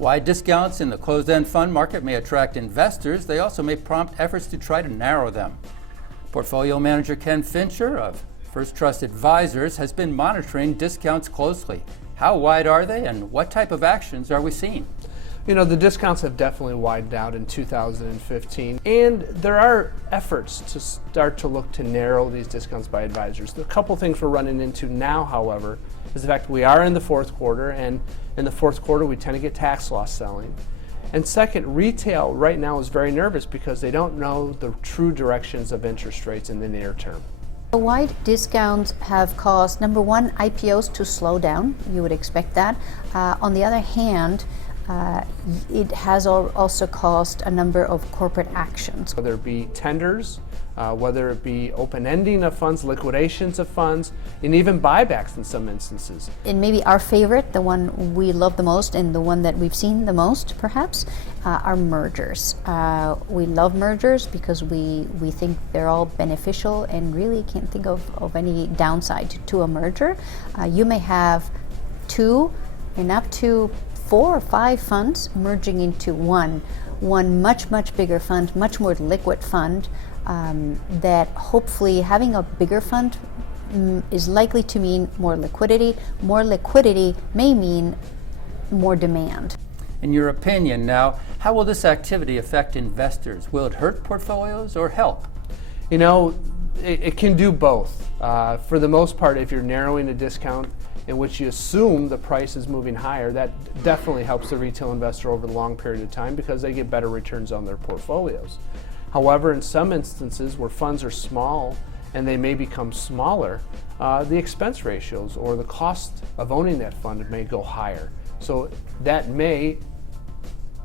While discounts in the closed-end fund market may attract investors, they also may prompt efforts to try to narrow them. Portfolio manager Ken Fincher of First Trust Advisors has been monitoring discounts closely. How wide are they, and what type of actions are we seeing? You know, the discounts have definitely widened out in 2015, and there are efforts to start to look to narrow these discounts by advisors. The couple things we're running into now, however, is the fact we are in the fourth quarter, and in the fourth quarter we tend to get tax loss selling. And second, retail right now is very nervous because they don't know the true directions of interest rates in the near term. The wide discounts have caused, number one, IPOs to slow down. You would expect that. On the other hand, it has also caused a number of corporate actions. Whether it be tenders, whether it be open ending of funds, liquidations of funds, and even buybacks in some instances. And maybe our favorite, the one we love the most and the one that we've seen the most perhaps, are mergers. We love mergers because we think they're all beneficial and really can't think of any downside to a merger. You may have two and up to 4 or 5 funds merging into one much bigger fund, much more liquid fund, that hopefully having a bigger fund is likely to mean more liquidity. More liquidity may mean more demand. In your opinion now, how will this activity affect investors? Will it hurt portfolios or help? You know, it can do both. For the most part, if you're narrowing a discount in which you assume the price is moving higher, that definitely helps the retail investor over the long period of time because they get better returns on their portfolios. However, in some instances where funds are small and they may become smaller, the expense ratios or the cost of owning that fund may go higher. So that may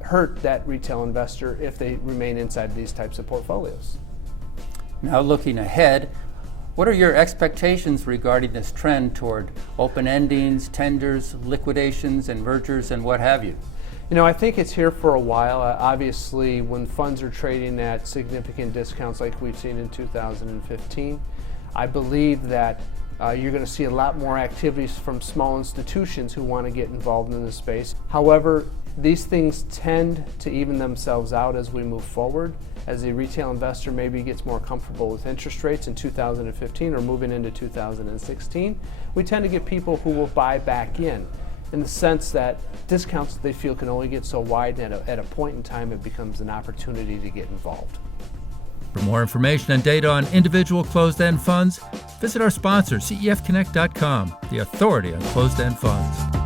hurt that retail investor if they remain inside these types of portfolios. Now looking ahead, what are your expectations regarding this trend toward open endings, tenders, liquidations, and mergers, and what have you? You know, I think it's here for a while. Obviously, when funds are trading at significant discounts like we've seen in 2015, I believe that you're going to see a lot more activities from small institutions who want to get involved in this space. However, these things tend to even themselves out as we move forward. As the retail investor maybe gets more comfortable with interest rates in 2015 or moving into 2016, we tend to get people who will buy back in the sense that discounts they feel can only get so wide, and at a point in time it becomes an opportunity to get involved. For more information and data on individual closed-end funds, visit our sponsor, cefconnect.com, the authority on closed-end funds.